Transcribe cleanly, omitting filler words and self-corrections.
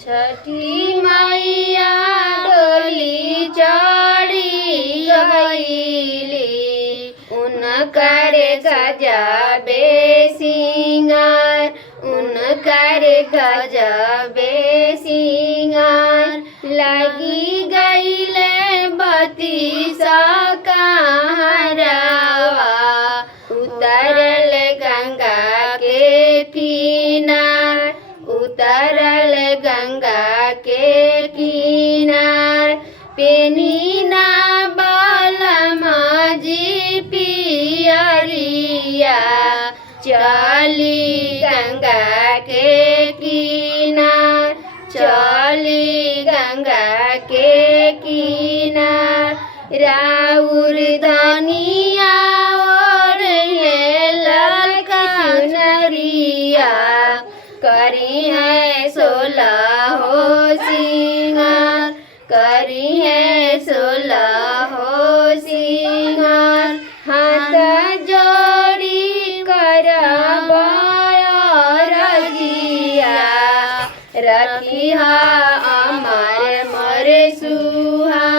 छठी मैया डोली चढ़ी गईली, उनकर गजबे सिंगार, उनकर गजबे सिंगार। लगी गईले बत्ती कहरवा, उतरल गंगा के किनार, उतरल गंगा के किनार। पेनीना बालमा जी पियरिया, चली गंगा के किनार, चली गंगा के किनार। राउर धनिया और ललका चुनरिया, करी है 16 हो सिंगार, करी है 16 हो सिंगार। हाथ जोड़ी करब रजिया, रखिहा अमर मोर सुहा,